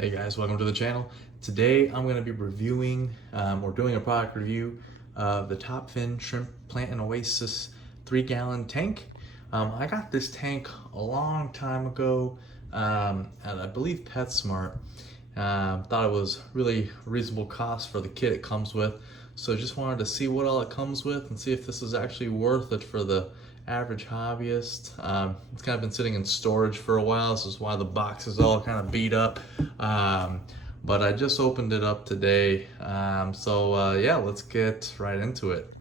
Hey guys, welcome to the channel. Today I'm going to be reviewing or doing a product review of the Top Fin Shrimp Plant and Oasis 3-gallon tank. I got this tank a long time ago at I believe PetSmart. Thought it was really reasonable cost for the kit it comes with. So just wanted to see what all it comes with and see if this is actually worth it for the average hobbyist. It's kind of been sitting in storage for a while. This is why the box is all kind of beat up. But I just opened it up today. Yeah, let's get right into it.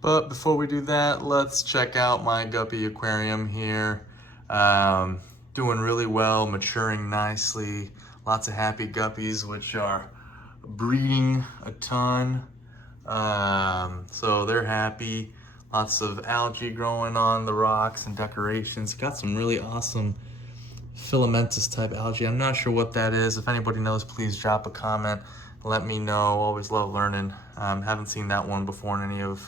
But before we do that, let's check out my guppy aquarium here. Doing really well, maturing nicely. Lots of happy guppies, which are breeding a ton. So they're happy. Lots of algae growing on the rocks and decorations. Got some really awesome filamentous type algae. I'm not sure what that is. If anybody knows, please drop a comment. Let me know. Always love learning. Haven't seen that one before in any of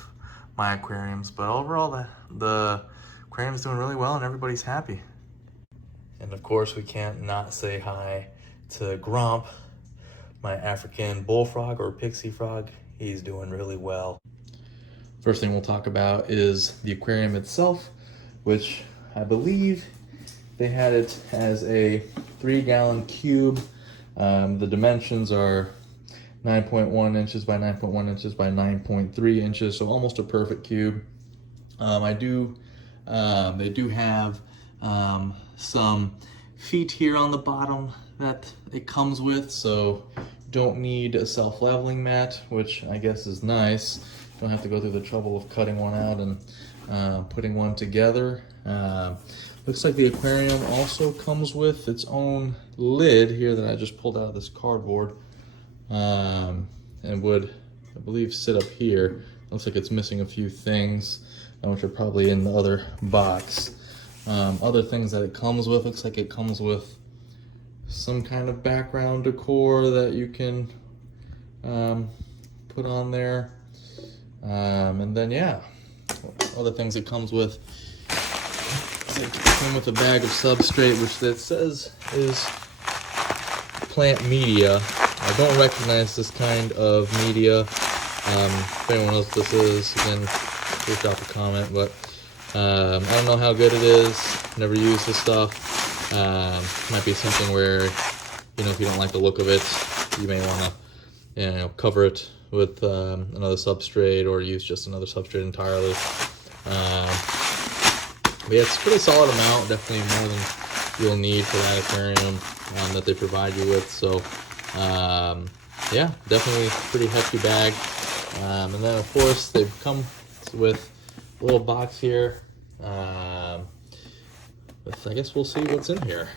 my aquariums, but overall the aquarium's doing really well and everybody's happy. And of course we can't not say hi to Grump, my African bullfrog or pixie frog. He's doing really well. First thing we'll talk about is the aquarium itself, which I believe they had it as a 3-gallon cube. The dimensions are 9.1 inches by 9.1 inches by 9.3 inches, so almost a perfect cube. They do have some feet here on the bottom that it comes with, so don't need a self-leveling mat, which I guess is nice. Don't have to go through the trouble of cutting one out and putting one together. Looks like the aquarium also comes with its own lid here that I just pulled out of this cardboard, and would, I believe, sit up here. Looks like it's missing a few things, which are probably in the other box. Other things that it comes with, looks like it comes with some kind of background decor that you can put on there. And then, yeah, other things it comes with. It came with a bag of substrate, which that says is plant media. I don't recognize this kind of media. If anyone knows what this is, again, please drop a comment. But I don't know how good it is. Never used this stuff. Might be something where, you know, if you don't like the look of it, you may want to, you know, cover it with another substrate or use just another substrate entirely. But yeah, it's a pretty solid amount, definitely more than you'll need for that aquarium that they provide you with. So yeah, definitely a pretty hefty bag. And then of course they've come with a little box here. I guess we'll see what's in here.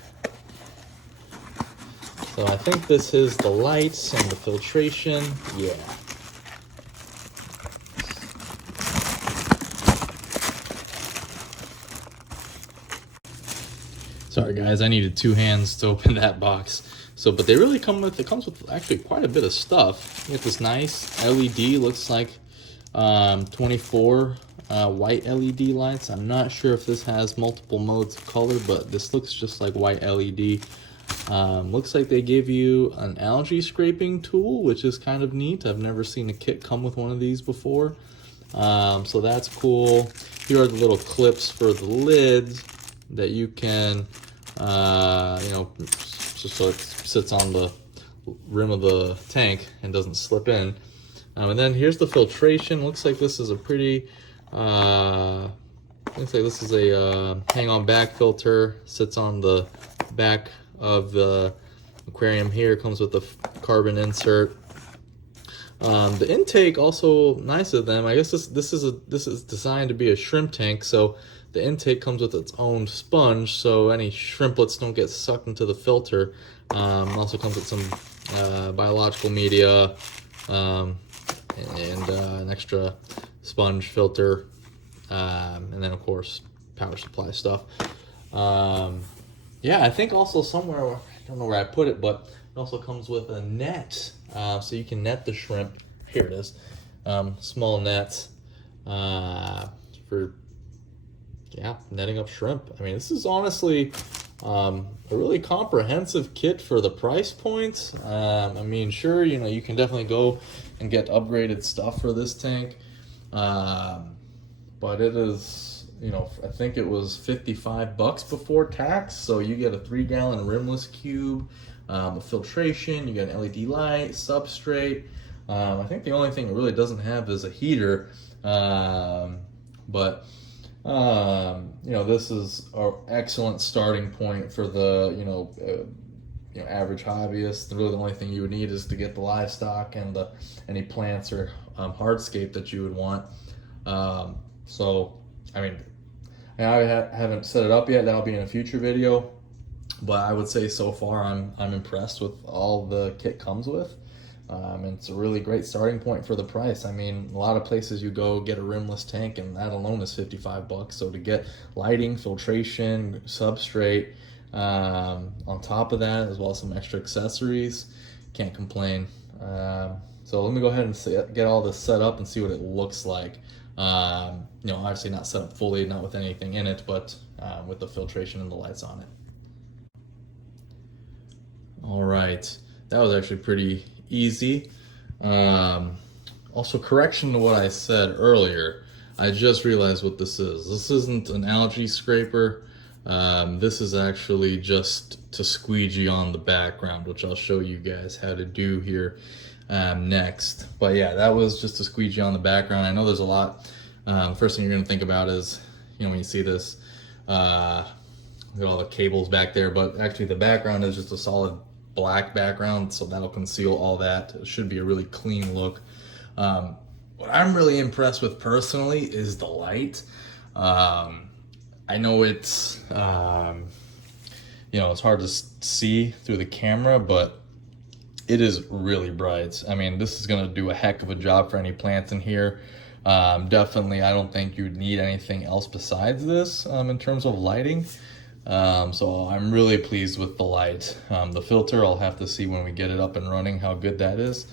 So I think this is the lights and the filtration. Yeah. Sorry guys, I needed 2 hands to open that box. So, but they really come with, it comes with actually quite a bit of stuff. You get this nice LED, looks like 24 white LED lights. I'm not sure if this has multiple modes of color, but this looks just like white LED. Looks like they give you an algae scraping tool, which is kind of neat. I've never seen a kit come with one of these before. So that's cool. Here are the little clips for the lids that you can, you know, just so it sits on the rim of the tank and doesn't slip in. And then here's the filtration. Looks like this is a pretty, looks like this is a hang-on back filter. Sits on the back of the aquarium here. Comes with a carbon insert. The intake also nice of them. I guess this is designed to be a shrimp tank, so the intake comes with its own sponge, so any shrimplets don't get sucked into the filter. Also comes with some biological media and an extra sponge filter, and then of course power supply stuff. Yeah, I think also somewhere, I don't know where I put it, but it also comes with a net, so you can net the shrimp. Here it is, small nets for, yeah, netting up shrimp. I mean, this is honestly a really comprehensive kit for the price points. I mean, sure, you know, you can definitely go and get upgraded stuff for this tank. But it is, you know, I think it was $55 before tax. So you get a 3-gallon rimless cube, a filtration, you get an LED light, substrate. I think the only thing it really doesn't have is a heater. You know, this is an excellent starting point for the, average hobbyist. Really, the only thing you would need is to get the livestock and any plants or hardscape that you would want. So, I mean, I haven't set it up yet. That'll be in a future video. But I would say so far I'm impressed with all the kit comes with. And it's a really great starting point for the price. I mean, a lot of places you go get a rimless tank and that alone is $55. So to get lighting, filtration, substrate, on top of that, as well as some extra accessories, can't complain. So let me go ahead and get all this set up and see what it looks like. Obviously not set up fully, not with anything in it, but with the filtration and the lights on it. All right, that was actually pretty easy. Also, correction to what I said earlier, I just realized what this is. This isn't an algae scraper. This is actually just to squeegee on the background, which I'll show you guys how to do here next. But yeah, that was just a squeegee on the background. I know there's a lot. First thing you're gonna think about is, when you see this, look at all the cables back there, but actually the background is just a solid black background, so that'll conceal all that. It should be a really clean look. What I'm really impressed with personally is the light. I know it's it's hard to see through the camera, but it is really bright. I mean, this is gonna do a heck of a job for any plants in here. Definitely, I don't think you'd need anything else besides this in terms of lighting. So I'm really pleased with the light. The filter, I'll have to see when we get it up and running how good that is.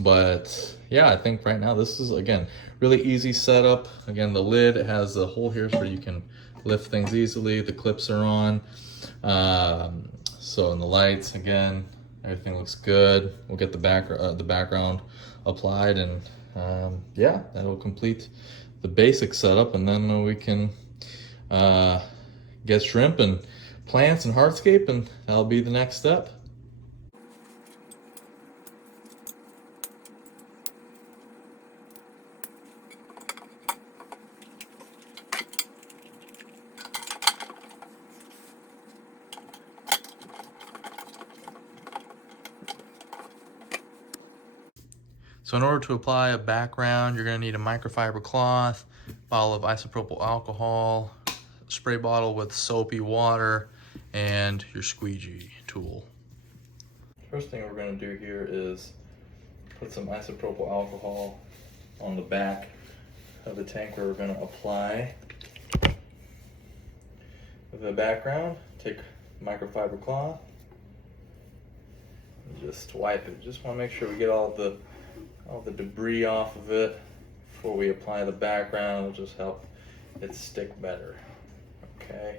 But yeah, I think right now this is, again, really easy setup. Again, the lid, it has a hole here so you can lift things easily. The clips are on. So in the lights, again, everything looks good. We'll get the background applied, and yeah, that'll complete the basic setup, and then we can get shrimp and plants and hardscape, and that'll be the next step. So in order to apply a background, you're going to need a microfiber cloth, bottle of isopropyl alcohol, spray bottle with soapy water, and your squeegee tool. First thing we're going to do here is put some isopropyl alcohol on the back of the tank where we're going to apply the background. Take microfiber cloth and just wipe it. Just want to make sure we get all the debris off of it before we apply the background. It'll just help it stick better. Okay,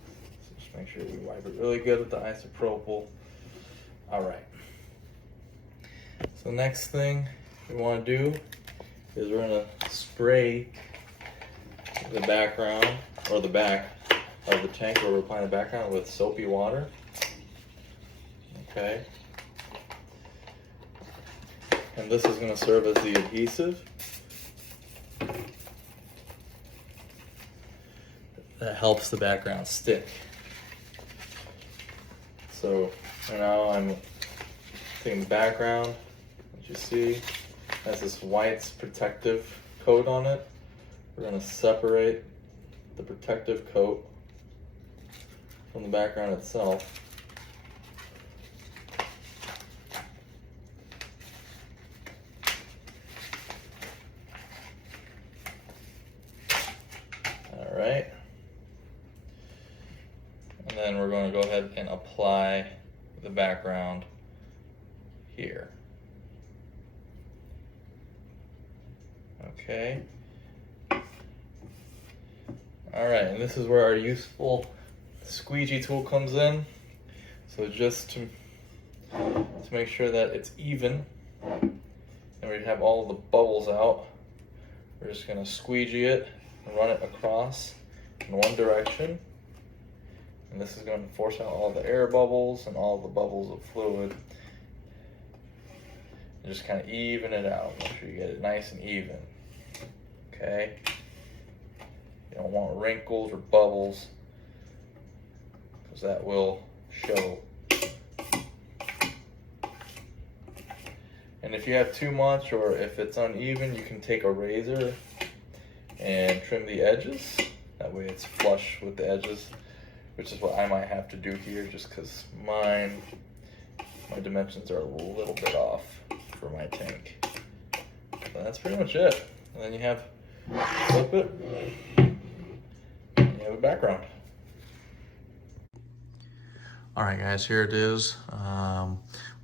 so just make sure we wipe it really good with the isopropyl. All right, so next thing we want to do is we're going to spray the background, or the back of the tank where we're applying the background, with soapy water. Okay, and this is going to serve as the adhesive that helps the background stick. So now I'm taking the background, as you see, has this white protective coat on it. We're going to separate the protective coat from the background itself. All right. And then we're going to go ahead and apply the background here. Okay. All right, and this is where our useful squeegee tool comes in. So just to make sure that it's even, and we have all the bubbles out, we're just gonna squeegee it and run it across in one direction. And this is going to force out all the air bubbles and all the bubbles of fluid. And just kind of even it out. Make sure you get it nice and even. Okay? You don't want wrinkles or bubbles, because that will show. And if you have too much or if it's uneven, you can take a razor and trim the edges. That way it's flush with the edges, which is what I might have to do here, just because my dimensions are a little bit off for my tank. So that's pretty much it. And then you have, flip it, and you have a background. All right, guys, here it is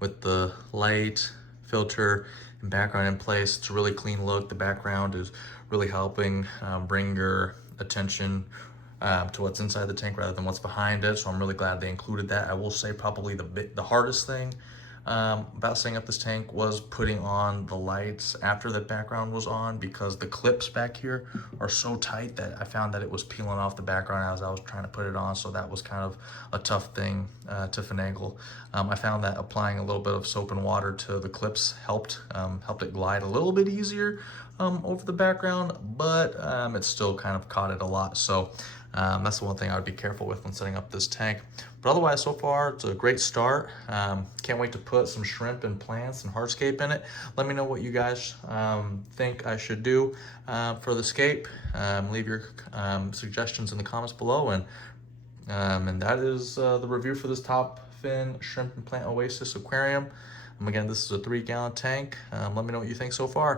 with the light, filter, and background in place. It's a really clean look. The background is really helping bring your attention to what's inside the tank rather than what's behind it. So I'm really glad they included that. I will say probably the hardest thing about setting up this tank was putting on the lights after the background was on, because the clips back here are so tight that I found that it was peeling off the background as I was trying to put it on. So that was kind of a tough thing to finagle. I found that applying a little bit of soap and water to the clips helped it glide a little bit easier over the background, but it still kind of caught it a lot. So that's the one thing I would be careful with when setting up this tank. But otherwise, so far, it's a great start. Can't wait to put some shrimp and plants and hardscape in it. Let me know what you guys think I should do for the scape. Leave your suggestions in the comments below. And that is the review for this top fin shrimp and plant oasis aquarium. Again, this is a 3-gallon tank. Let me know what you think so far.